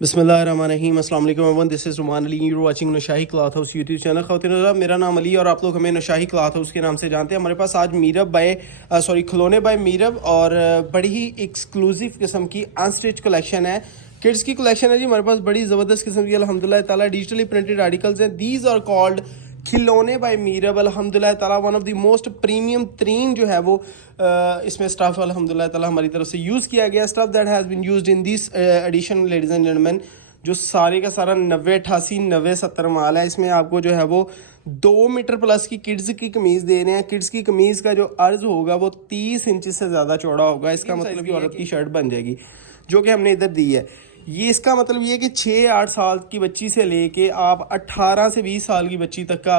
बिस्मिल्लाहिर्रहमानिर्रहीम अस्सलाम वालेकुम everyone, this is Ruman Ali, you watching Nashahi cloth house YouTube channel. ख़वातीन मेरा नाम अली और आप लोग हमें नशाही क्लॉथ हाउस के नाम से जानते हैं। हमारे पास आज मीरब बाय खिलौने बाय मीरब और बड़ी ही एक्सक्लूसिव किस्म की अनस्टिच कलेक्शन है, किड्स की कलेक्शन है जी। हमारे पास बड़ी ज़बरदस्त किस्म की अल्हम्दुलिल्लाह ताला डिजिटली प्रिंटेड आर्टिकल्स हैं। दीज आर कॉल्ड खिलौने बाय मीरब अल्हम्दुलिल्लाह ताला। One of the most premium तरीन जो है वो इसमें स्टफ़ अल्हम्दुलिल्लाह ताला हमारी तरफ से यूज़ किया गया। Stuff that has been used in this edition ladies and gentleman, जो सारे का सारा 90-88 90-70 माल है। इसमें आपको जो है वो 2 मीटर प्लस की किड्स की कमीज़ दे रहे हैं। किड्स की कमीज़ का जो अर्ज होगा वो 30 इंच से ज़्यादा चौड़ा होगा। इसका मतलब कि औरत की शर्ट बन जाएगी, जो कि हमने इधर दी है। ये इसका मतलब ये है कि 6-8 साल की बच्ची से लेके आप 18 से 20 साल की बच्ची तक का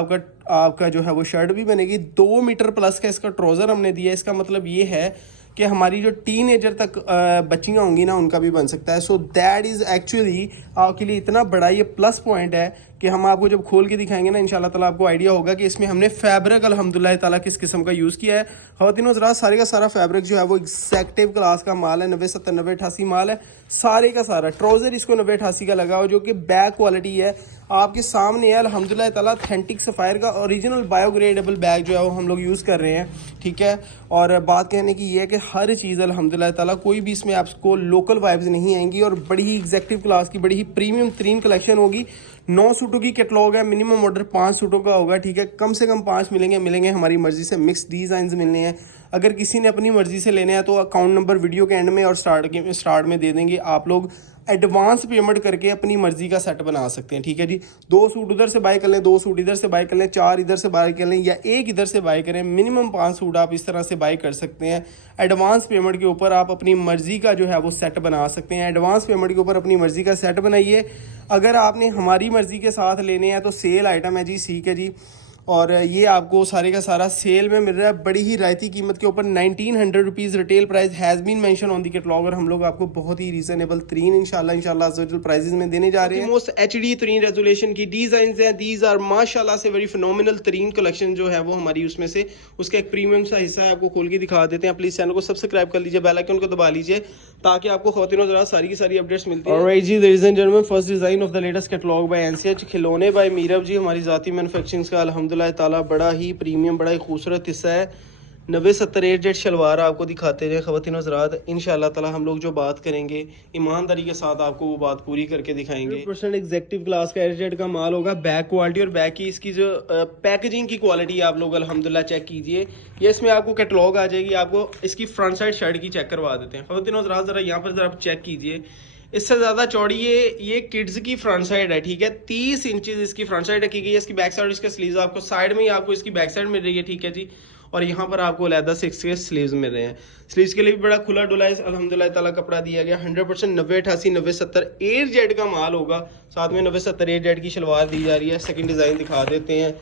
आपका जो है वो शर्ट भी बनेगी। 2 मीटर प्लस का इसका ट्राउज़र हमने दिया है। इसका मतलब ये है कि हमारी जो टीनेजर तक बच्चियाँ होंगी ना, उनका भी बन सकता है। सो दैट इज़ एक्चुअली आपके लिए इतना बड़ा ये प्लस पॉइंट है कि हम आपको जब खोल के दिखाएंगे ना, इंशाल्लाह ताला आपको आइडिया होगा कि इसमें हमने फैब्रिक अल्हम्दुलिल्लाह ताला किस किस्म का यूज़ किया है। ख़वातीन हज़रात, सारे का सारा फैब्रिक जो है वो एग्जैक्टिव क्लास का माल है। 90-70 90-88 माल है सारे का सारा। ट्राउज़र इसको 90-88 का लगा हो, जो कि बैग क्वालिटी है आपके सामने है अल्हम्दुलिल्लाह ताला। ऑथेंटिक सफ़ायर का ओरिजिनल बायोग्रेडेबल बैग जो है वो हम लोग यूज़ कर रहे हैं, ठीक है। और बात कहने की ये है कि हर चीज़ अल्हम्दुलिल्लाह ताला कोई भी इसमें आपको लोकल वाइब्स नहीं आएंगी और बड़ी ही एग्जैक्टिव क्लास की बड़ी ही प्रीमियम तरीन कलेक्शन होगी। 9 सूटों की कैटलॉग है, मिनिमम ऑर्डर 5 सूटों का होगा, ठीक है। कम से कम 5 मिलेंगे हमारी मर्जी से। मिक्स डिज़ाइंस मिलने हैं। अगर किसी ने अपनी मर्जी से लेने हैं तो अकाउंट नंबर वीडियो के एंड में और स्टार्ट में दे देंगे। आप लोग एडवांस पेमेंट करके अपनी मर्जी का सेट बना सकते हैं, ठीक है जी। 2 सूट उधर से बाय कर लें, 2 सूट इधर से बाय कर लें, 4 इधर से बाय कर लें या 1 इधर से बाय करें। मिनिमम 5 सूट आप इस तरह से बाय कर सकते हैं। एडवांस पेमेंट के ऊपर आप अपनी मर्जी का जो है वो सेट बना सकते हैं। एडवांस पेमेंट के ऊपर अपनी मर्जी का सेट बनाइए। अगर आपने हमारी मर्जी के साथ लेने हैं तो सेल आइटम है जी, ठीक है जी। और ये आपको सारे का सारा सेल में मिल रहा है बड़ी ही रायती कीमत के ऊपर। 1900 rupees retail price has been mentioned on the catalogue और हम लोग आपको बहुत ही रीजनेबल तरीन इंशाल्लाह प्राइसेस में देने जा रहे हैं। मोस्ट एचडी तरीन रेजोल्यूशन की डिजाइन हैं। दीज आर माशाल्लाह से वेरी फिनोमिनल तरीन कलेक्शन जो है वो हमारी उसमें से उसका एक प्रीमियम सा हिस्सा है, आपको खोल के दिखा देते हैं। प्लीज चैनल को सब्सक्राइब कर लीजिए, बेल आइकन को दबा लीजिए ताकि आपको ख़वातीन ज़रा सारी की सारी अपडेट्स मिलती हैं। ऑलराइट जी, ladies and gentleman, first design of the latest catalogue by NCH खिलौने बाय मीरब जी। हमारी जाती मैन्युफैक्चरिंग का अल्हम्दुलिल्लाह ताला बड़ा ही प्रीमियम, बड़ा ही खूबसूरत हिस्सा है। 90-70 8 शलवार आपको दिखाते हैं ख़वातीन हज़रात। इंशाल्लाह ताला हम लोग जो बात करेंगे ईमानदारी के साथ आपको वो बात पूरी करके दिखाएंगे। 100% एग्जैक्टिव क्लास का एच का माल होगा। बैक क्वालिटी और बैक की इसकी जो पैकेजिंग की क्वालिटी आप लोग अल्हम्दुलिल्लाह चेक कीजिए। ये इसमें आपको कैटलॉग आ जाएगी। आपको इसकी फ्रंट साइड शर्ट की चेक करवा देते हैं। ख़वातीन हज़रात, ज़रा यहाँ पर ज़रा आप चेक कीजिए, इससे ज़्यादा चौड़ी ये किड्स की फ्रंट साइड है, ठीक है। 30 इंचेस इसकी फ्रंट साइड रखी गई है। इसकी बैक साइड, इसका स्लीव्स आपको साइड में ही आपको इसकी बैक साइड मिल रही है, ठीक है जी। और यहाँ पर आपको अलहदा 6 के स्लीव्स मिल रहे हैं। स्लीव्स के लिए भी बड़ा खुला डुला है अल्हम्दुलिल्लाह ताला कपड़ा दिया गया। 100% 90-88 90-70 8 का माल होगा। साथ में 90-70 8 की शलवार दी जा रही है। सेकंड डिज़ाइन दिखा देते हैं,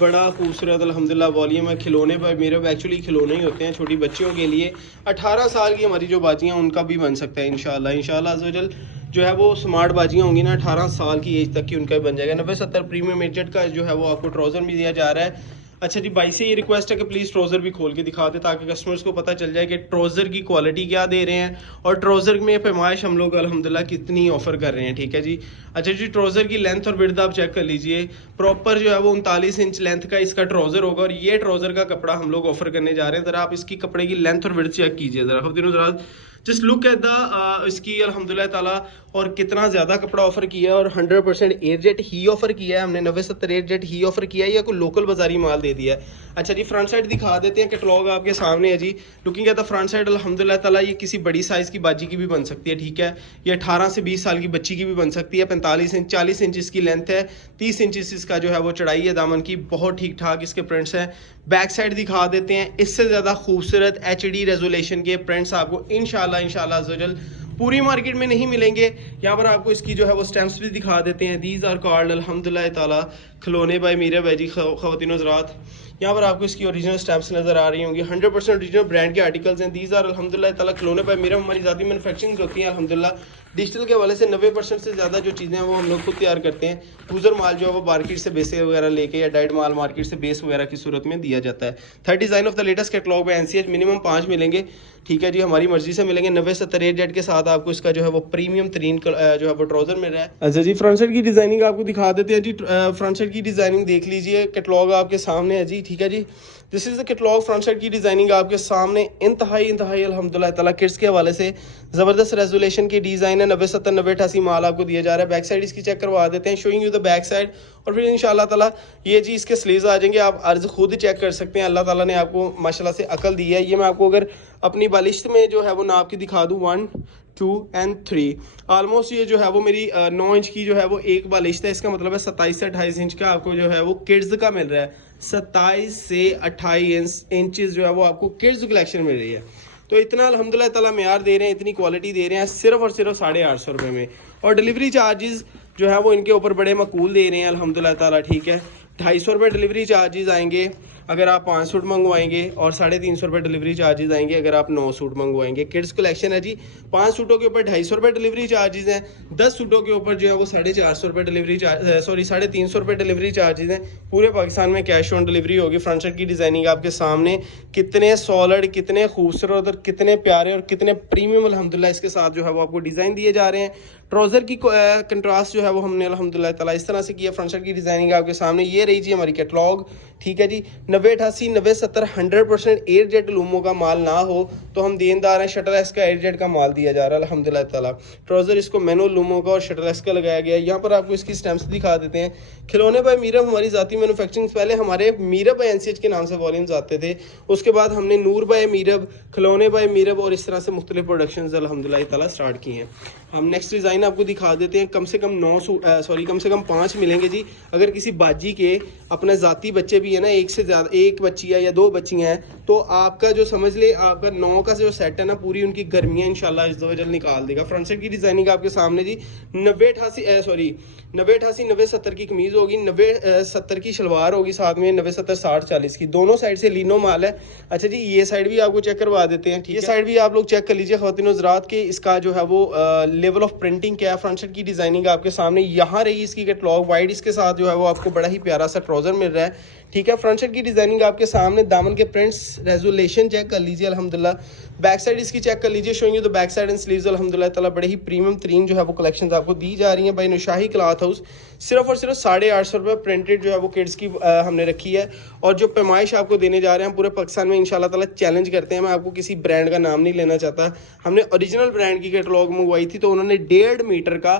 बड़ा खूबसूरत अल्हम्दुलिल्लाह वॉल्यूम है। खिलौने पर मेरे एक्चुअली खिलौने ही होते हैं छोटी बच्चियों के लिए। 18 साल की हमारी जो बाजियाँ उनका भी बन सकता है इंशाल्लाह अज़्ज़वजल। जो है वो स्मार्ट बाजियाँ होंगी ना 18 साल की एज तक की, उनका भी बन जाएगा। 90-70 प्रीमियम एजेड का जो है वो आपको ट्राउज़र भी दिया जा रहा है। अच्छा जी, भाई से ये रिक्वेस्ट है कि प्लीज़ ट्राउज़र भी खोल के दिखा दे ताकि कस्टमर्स को पता चल जाए कि ट्राउज़र की क्वालिटी क्या दे रहे हैं और ट्राउज़र में पैमाइश हम लोग अल्हम्दुलिल्लाह कितनी ऑफ़र कर रहे हैं, ठीक है जी। अच्छा जी, ट्राउज़र की लेंथ और विड्थ आप चेक कर लीजिए। प्रॉपर जो है वो 39 इंच लेंथ का इसका ट्राउज़र होगा और ये ट्राउज़र का कपड़ा हम लोग ऑफ़र करने जा रहे हैं। ज़रा आप इसकी कपड़े की लेंथ और विड्थ चेक कीजिए ज़रा। जस्ट लुक एट द इसकी अल्हम्दुलिल्लाह ताला और कितना ज़्यादा कपड़ा ऑफर किया है और 100% एयरजेट ही ऑफर किया है हमने। 90-70 एयरजेट ही ऑफर किया है या कोई लोकल बाजारी माल दे दिया है। अच्छा जी, फ्रंट साइड दिखा देते हैं। कैटलॉग आपके सामने है जी। Looking at the front side अल्हम्दुलिल्लाह ताला ये किसी बड़ी साइज़ की बाजी की भी बन सकती है, ठीक है। ये 18 से 20 साल की बच्ची की भी बन सकती है। 45 इंच 40 इंच इसकी लेंथ है, 30 इंच इसका जो है वो चढ़ाई है दामन की। बहुत ठीक ठाक इसके प्रिंट्स हैं। बैक साइड दिखा देते हैं। इससे ज़्यादा खूबसूरत HD रेजोल्यूशन के प्रिंट्स आपको इंशाल्लाह अज़्ज़वजल पूरी मार्केट में नहीं मिलेंगे। यहाँ पर आपको इसकी जो है वो स्टैम्प्स भी दिखा देते हैं। दीज आर कॉल्ड अल्हम्दुलिल्लाह ताला खिलौने बाय मीरब है जी ख़वातीन हज़रात। यहाँ पर आपको इसकी ओरिजिनल स्टैम्प्स नज़र आ रही होंगी। 100% ओरिजिनल ब्रांड के आर्टिकल्स हैं। दीज आर अल्हम्दुलिल्लाह ताला खिलौने बाय मीरब हमारी ज़ाती मैनुफैक्चरिंग होती है अल्हम्दुलिल्लाह। डिजिटल के हवाले से 90% से ज़्यादा जो चीज़ें हैं वो हम लोग खुद तैयार करते हैं। यूज़र माल जो है वो मार्केट से बेस वगैरह लेके या डाइड माल मार्केट से बेस वगैरह की सूरत में दिया जाता है। 3rd design of the latest catalogue by NCH minimum 5 मिलेंगे, ठीक है जी, हमारी मर्जी से मिलेंगे। 90-70 8 के साथ आपको इसका जो है वो प्रीमियम तरीन जो है वो ट्राउज़र मिल रहा है। अच्छा जी, फ्रंट साइड की डिज़ाइनिंग आपको दिखा देते हैं जी। फ्रंट साइड की डिज़ाइनिंग देख लीजिए, कैटलॉग आपके सामने है जी, ठीक है जी। This is the catalogue. Front side की डिज़ाइनिंग आपके सामने इंतहाई अल्हम्दुलिल्लाह ताला किड्स के हवाले से ज़बरदस्त रेजोल्यूशन की डिज़ाइन है। 90-70 90-88 माल आपको दिया जा रहा है। बैक साइड इसकी चेक करवा देते हैं, showing you the back side. और फिर इंशाल्लाह ताला ये जी इसके स्लीव्स आ जाएंगे, आप अर्ज खुद चेक कर सकते हैं। अल्लाह ताला ने आपको माशाल्लाह से अकल दी है। ये मैं आपको अगर अपनी बालिश्त में जो है वो नाप की दिखा दूँ 1 2 and 3 ऑलमोस्ट ये जो है वो मेरी 9 इंच की जो है वो एक बालिश्त है। इसका मतलब है 27 से 28 इंच का आपको जो है वो किड्स का मिल रहा है। 27 से 28 इंचेस जो है वो आपको किड्स कलेक्शन मिल रही है। तो इतना अल्हम्दुलिल्लाह ताला मेयार दे रहे हैं, इतनी क्वालिटी दे रहे हैं सिर्फ और सिर्फ 850 रुपये में। और डिलीवरी चार्जेस जो है वो इनके ऊपर बड़े मकबूल दे रहे हैं अल्हम्दुलिल्लाह ताला, ठीक है। 250 रुपये डिलीवरी चार्जेस आएंगे अगर आप 5 सूट मंगवाएंगे, और 350 रुपये डिलीवरी चार्जेस आएंगे अगर आप 9 सूट मंगवाएंगे। किड्स कलेक्शन है जी। 5 सूटों के ऊपर 250 रुपये डिलीवरी चार्जेस हैं। 10 सूटों के ऊपर जो है वो 450 रुपये डिलीवरी चार्ज 350 रुपये डिलीवरी चार्जेस हैं। पूरे पाकिस्तान में कैश ऑन डिलीवरी होगी। फ्रंट साइड की डिज़ाइनिंग आपके सामने, कितने सॉलिड, कितने खूबसूरत और कितने प्यारे और कितने प्रीमियम अल्हम्दुलिल्लाह इसके साथ जो है वो आपको डिज़ाइन दिए जा रहे हैं। ट्राउज़र की कंट्रास्ट जो है वो हमने अल्हम्दुलिल्लाह ताला इस तरह से किया। फ्रंट साइड की डिज़ाइनिंग आपके सामने ये रही जी हमारी कैटलॉग, ठीक है जी। 90-88 90-70 100% एयर जेट लूमो का माल ना हो तो हम देनदार हैं। शटल एस का एयर जेट का माल दिया जा रहा है अल्हम्दुलिल्लाह ताला। ट्राउज़र इसको मैनुअल लूमो का और शटल एस का लगाया गया है। यहाँ पर आपको इसकी स्टैम्प्स दिखा देते हैं। खिलौने बाय मीरब हमारी ज़ाती मैनुफैक्चरिंग, पहले हमारे मीरब बाय NCH के नाम से वॉल्यूम्स आते थे, उसके बाद हमने नूर बाय मीरब, खिलौने बाय मीरब और इस तरह से मुख्तलिफ प्रोडक्शंस अल्हम्दुलिल्लाह ताला स्टार्ट की हैं। हम नेक्स्ट डिज़ाइन आपको दिखा देते हैं। कम से कम 5 मिलेंगे जी। अगर किसी बाजी के अपने ज़ाती बच्चे भी है ना, एक से ज़्यादा, एक बच्ची है या 2 बच्चियाँ हैं, तो आपका जो समझ ले आपका 9 का जो सेट है ना, पूरी उनकी गर्मियाँ इंशाल्लाह इस दो निकाल देगा। फ्रंट साइड की डिज़ाइनिंग आपके सामने जी। 90-88 90-70 की कमीज़ होगी, 90-70 की शलवार होगी, साथ में 90-70-60-40 की दोनों साइड से लीनो माल है। अच्छा जी, ये साइड भी आपको चेक करवा देते हैं, ठीक है। ये साइड भी आप लोग चेक कर लीजिए ख़वातीन हज़रात के इसका जो है वो लेवल ऑफ प्रिंटिंग क्या है। फ्रंट साइड की डिज़ाइनिंग आपके सामने यहाँ रही इसकी कैटलॉग वाइड, इसके साथ जो है वो आपको बड़ा ही प्यारा सा ट्राउज़र मिल रहा है, ठीक है। फ्रंट साइड की डिज़ाइनिंग आपके सामने, दामन के प्रिंट्स रेजोल्यूशन चेक कर लीजिए अल्हम्दुलिल्लाह। बैक साइड इसकी चेक कर लीजिए, showing you the back side and sleeves अल्हम्दुलिल्लाह ताला बड़े ही प्रीमियम तरीन जो है वो कलेक्शंस आपको दी जा रही हैं बाय नुशाही क्लॉथ हाउस। सिर्फ और सिर्फ 850 रुपये प्रिंटेड जो है वो किड्स की हमने रखी है। और जो पैमाइश आपको देने जा रहे हैं पूरे पाकिस्तान में इंशाल्लाह ताला चैलेंज करते हैं। मैं आपको किसी ब्रांड का नाम नहीं लेना चाहता। हमने ओरिजिनल ब्रांड की कैटलॉग मंगवाई थी, तो उन्होंने 1.5 मीटर का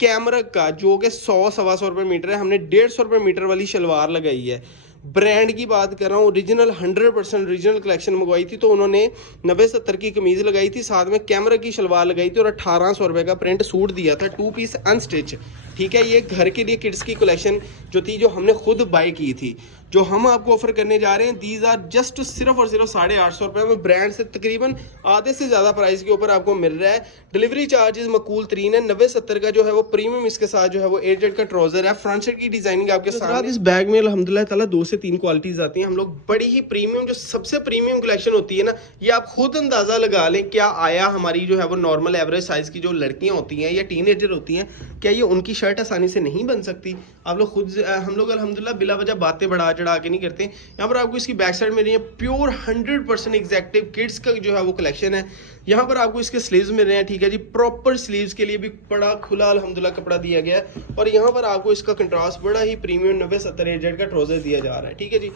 कैमरा का, जो कि 100-125 रुपये मीटर है, हमने 150 रुपये मीटर वाली शलवार लगाई है। ब्रांड की बात कर रहा हूँ, ओरिजिनल 100% ओरिजिनल कलेक्शन मंगवाई थी, तो उन्होंने 90-70 की कमीज़ लगाई थी, साथ में कैमरा की शलवार लगाई थी और 1800 रुपये का प्रिंट सूट दिया था, 2 पीस अनस्टिच, ठीक है। ये घर के लिए किड्स की कलेक्शन जो थी, जो हमने खुद बाय की थी, जो हम आपको ऑफर करने जा रहे हैं, दीज आर जस्ट सिर्फ और सिर्फ 850 रुपये में ब्रांड से तकरीबन आधे से ज़्यादा प्राइस के ऊपर आपको मिल रहा है। डिलीवरी चार्जेस मकबूल तरीन है। 90-70 का जो है वो प्रीमियम इसके साथ जो है वो एयर जेट का ट्राउजर है। फ्रंट साइड की डिजाइनिंग आपके साथ इस बैग में अल्हम्दुलिल्लाह ताला 2 से 3 क्वालिटीज आती हैं। हम लोग बड़ी ही प्रीमियम, जो सबसे प्रीमियम कलेक्शन होती है ना, ये आप खुद अंदाजा लगा लें क्या आया हमारी जो है वो नॉर्मल एवरेज साइज की जो लड़कियां होती हैं या टीनेजर होती हैं, क्या ये उनकी शर्ट आसानी से नहीं बन सकती? आप लोग खुद, हम लोग अल्हम्दुलिल्लाह बिला वजह बातें बढ़ा चढ़ा के नहीं करते। यहाँ पर आपको इसकी बैक साइड में रही है प्योर 100% एग्जैक्टिव किड्स का जो है वो कलेक्शन है। यहाँ पर आपको इसके स्लीव्स मिल रहे हैं, ठीक है जी। प्रॉपर स्लीव्स के लिए भी बड़ा खुला अल्हम्दुलिल्लाह कपड़ा दिया गया है। और यहाँ पर आपको इसका कंट्रास्ट बड़ा ही प्रीमियम 90-70 एजेड का ट्राउजर दिया जा रहा है, ठीक है जी।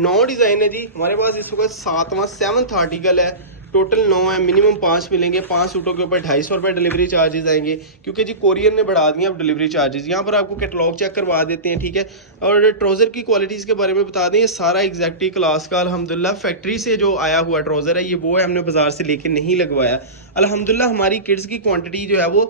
9 डिज़ाइन है जी हमारे पास। इस वक्त 7वां आर्टिकल है। टोटल 9 है, मिनिमम 5 मिलेंगे। 5 सूटों के ऊपर 250 रुपये डिलीवरी चार्जेस आएंगे, क्योंकि जी कोरियर ने बढ़ा दिए अब डिलीवरी चार्जेस। यहाँ पर आपको कैटलॉग चेक करवा देते हैं, ठीक है। और ट्राउज़र की क्वालिटीज़ के बारे में बता दें, ये सारा एग्जैक्टिव क्लास का अल्हम्दुलिल्लाह फैक्ट्री से जो आया हुआ ट्राउज़र है, ये वो है, हमने बाजार से लेके नहीं लगवाया। अल्हम्दुलिल्लाह हमारी किड्स की क्वांटिटी जो है वो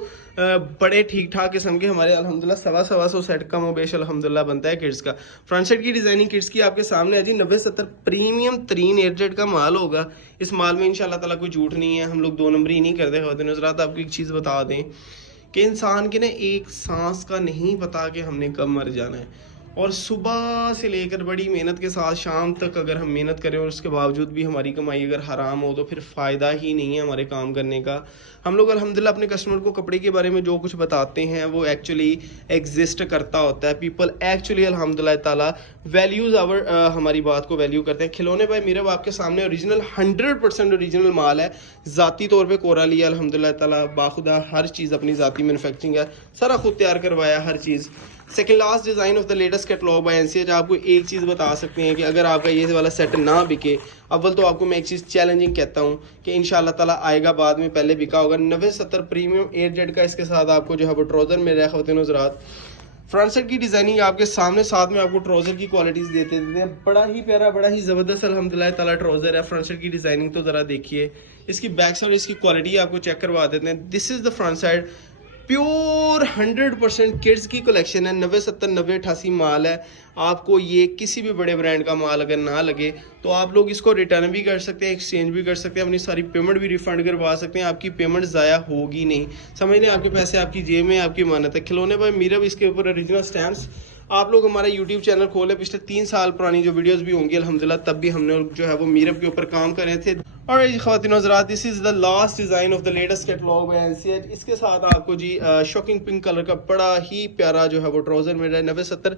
बड़े ठीक ठाक किस्म के हमारे अल्हम्दुलिल्लाह 100 सेट का मोबेश अल्हम्दुलिल्लाह बनता है किड्स का। फ्रंट साइड की डिज़ाइनिंग किड्स की आपके सामने है जी। 90-70 प्रीमियम तरीन एयरजेट का माल होगा। इस माल में इंशाल्लाह ताला कोई झूठ नहीं है, हम लोग 2 नंबरी नहीं करते। ख़वातीन हज़रात, आपको एक चीज़ बता दें कि इंसान के ना एक सांस का नहीं पता कि हमने कब मर जाना है। और सुबह से लेकर बड़ी मेहनत के साथ शाम तक अगर हम मेहनत करें और उसके बावजूद भी हमारी कमाई अगर हराम हो तो फिर फ़ायदा ही नहीं है हमारे काम करने का। हम लोग अल्हम्दुलिल्लाह अपने कस्टमर को कपड़े के बारे में जो कुछ बताते हैं वो एक्चुअली एग्जिस्ट करता होता है। पीपल एक्चुअली अल्हम्दुलिल्लाह ताला वैल्यूज़ आवर हमारी बात को वैल्यू करते हैं। खिलौने बाय मीरब आपके सामने ओरिजिनल 100% ओरिजिनल माल है। ज़ाती तौर पे कोरा लिया अल्हम्दुलिल्लाह ताला, बाखुदा हर चीज़ अपनी ज़ाती मैन्युफैक्चरिंग है, सारा खुद तैयार करवाया हर चीज़। Second last design of the latest catalogue by NCH. आपको एक चीज़ बता सकते हैं कि अगर आपका ये वाला सेट ना बिके, अव्वल तो आपको मैं एक चीज़ चैलेंजिंग कहता हूँ कि इंशाल्लाह ताला आएगा, बाद में पहले बिका होगा। 90-70 प्रीमियम एयरजेट का इसके साथ आपको जो है वो ट्राउज़र मिल रहा है ख़वातीन हज़रात। फ्रंट साइड की डिज़ाइनिंग आपके सामने, साथ में आपको ट्राउज़र की क्वालिटीज़ देते हैं। बड़ा ही प्यारा, बड़ा ही ज़बरदस्त अल्हम्दुलिल्लाह ताला ट्राउज़र है। फ्रंट साइड की डिज़ाइनिंग तो ज़रा देखिए, इसकी बैक साइड इसकी क्वालिटी आपको चेक करवा देते हैं। This is the front side, pure 100% kids की कलेक्शन है। 90-70 90-88 माल है। आपको ये किसी भी बड़े ब्रांड का माल अगर ना लगे तो आप लोग इसको रिटर्न भी कर सकते हैं, एक्सचेंज भी कर सकते हैं, अपनी सारी पेमेंट भी रिफंड करवा सकते हैं। आपकी पेमेंट ज़ाया होगी नहीं, समझ लें, आपके पैसे आपकी जेब में, आपकी मानत है। खिलौने बाय मीरब, इसके ऊपर ओरिजिनल स्टैम्प्स। आप लोग हमारा यूट्यूब चैनल खोले, पिछले 3 साल पुरानी जो वीडियोस भी होंगी अल्हम्दुलिल्लाह, तब भी हमने जो है वो मीरब के ऊपर काम कर रहे थे। और ख़वातीन हज़रात, this is the last design of the latest catalogue by NCH. इसके साथ आपको जी शॉकिंग पिंक कलर का बड़ा ही प्यारा जो है वो ट्राउज़र मिल रहा है। 90-70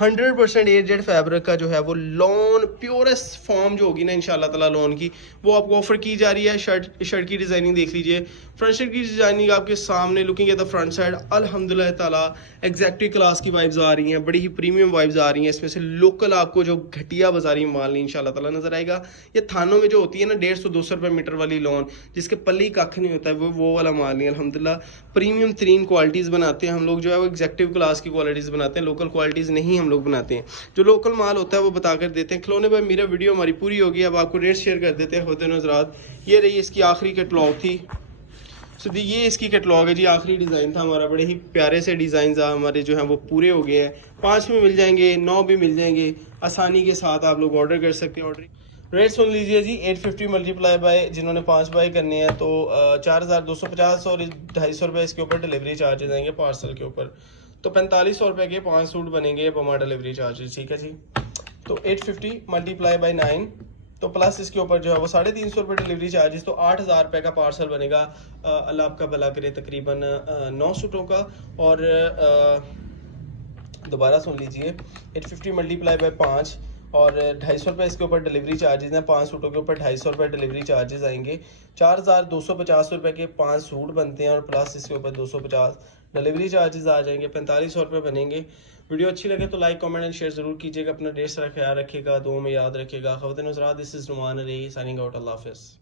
100% एयरजेट फैब्रिक का जो है वो लॉन प्योरेस्ट फॉर्म जो होगी ना इंशाल्लाह ताला लॉन की, वो आपको ऑफर की जा रही है। शर्ट की डिज़ाइनिंग देख लीजिए, फ्रंट साइड की डिज़ाइनिंग आपके सामने। Looking at the front side, अल्हम्दुलिल्लाह ताला एग्जैक्टिव क्लास की वाइब्स आ रही हैं, बड़ी ही प्रीमियम वाइब्स आ रही हैं। इसमें से लोकल आपको जो घटिया बाजारी माल नहीं इंशाल्लाह ताला नजर आएगा। ये थानों में जो होती है ना 150-200 रुपये मीटर वाली लॉन, जिसके पल्ले कख नहीं होता है, वो वाला माल नहीं। अल्हम्दुलिल्लाह प्रीमियम तरीन क्वालिटीज़ बनाते हैं हम लोग, जो है वो एग्जैक्टिव क्लास की क्वालिटीज़ बनाते हैं, लोकल क्वालिटीज़ नहीं हम लोग बनाते हैं। जो लोकल माल होता है वो बता कर देते हैं। खिलौने बाय मीरब वीडियो हमारी पूरी होगी, अब आपको रेट शेयर कर देते हैं ख़वातीन हज़रात। ये रही इसकी आखिरी कैटलॉग थी। सो ये इसकी कैटलॉग है जी, आखिरी डिज़ाइन था हमारा। बड़े ही प्यारे से डिज़ाइन हमारे जो हैं वो पूरे हो गए हैं। 5 में मिल जाएंगे, 9 भी मिल जाएंगे, आसानी के साथ आप लोग ऑर्डर कर सकते हैं। ऑर्डर रेट सुन लीजिए जी, 850 मल्टीप्लाई बाय, जिन्होंने 5 बाय करने हैं तो 4250 और 250 रुपये इसके ऊपर डिलीवरी चार्जेस आएंगे पार्सल के ऊपर। तो 4500 रुपये के 5 सूट बनेंगे बमा डिलीवरी चार्जेस, ठीक है जी। तो 850 मल्टीप्लाई बाय 9, तो प्लस इसके ऊपर जो है वो 350 रुपये डिलीवरी चार्जेस, तो 8000 रुपये का पार्सल बनेगा। अल्लाह आपका भला करे, तकरीबन 9 सूटों का। और दोबारा सुन लीजिए, 850 मल्टीप्लाई बाय 5 और 250 रुपये इसके ऊपर डिलीवरी चार्जेस हैं। 5 सूटों के ऊपर 250 रुपये डिलीवरी चार्जेस आएंगे। 4250 रुपये के 5 सूट बनते हैं और प्लस इसके ऊपर 250 डिलीवरी चार्जेस आ जाएंगे, 4500 रुपये बनेंगे। वीडियो अच्छी लगे तो लाइक, कमेंट एंड शेयर ज़रूर कीजिएगा। अपना ढेर सारा ख्याल रखिएगा, दुआ में याद रखिएगा। ख़वातीन हज़रात, this is Numan Ali signing out. अल्लाह हाफ़िज़।